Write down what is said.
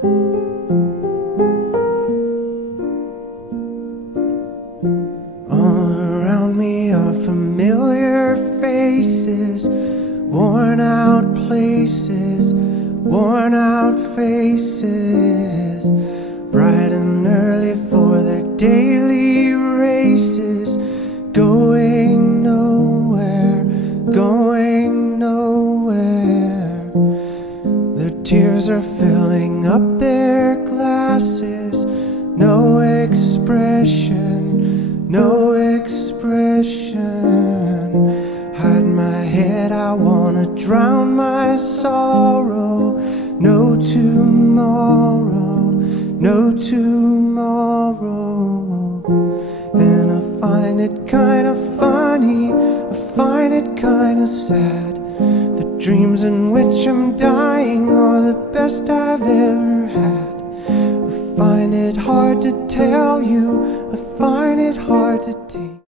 All around me are familiar faces, worn out places, worn out faces, bright and early for their daily races, going nowhere, going nowhere. Their tears are filling up their glasses, no expression, no expression. Hide my head, I wanna drown my sorrow. No tomorrow, no tomorrow. And I find it kinda funny, I find it kinda sad. The dreams in which I'm dying are the best I've ever had. I find it hard to tell you, I find it hard to take.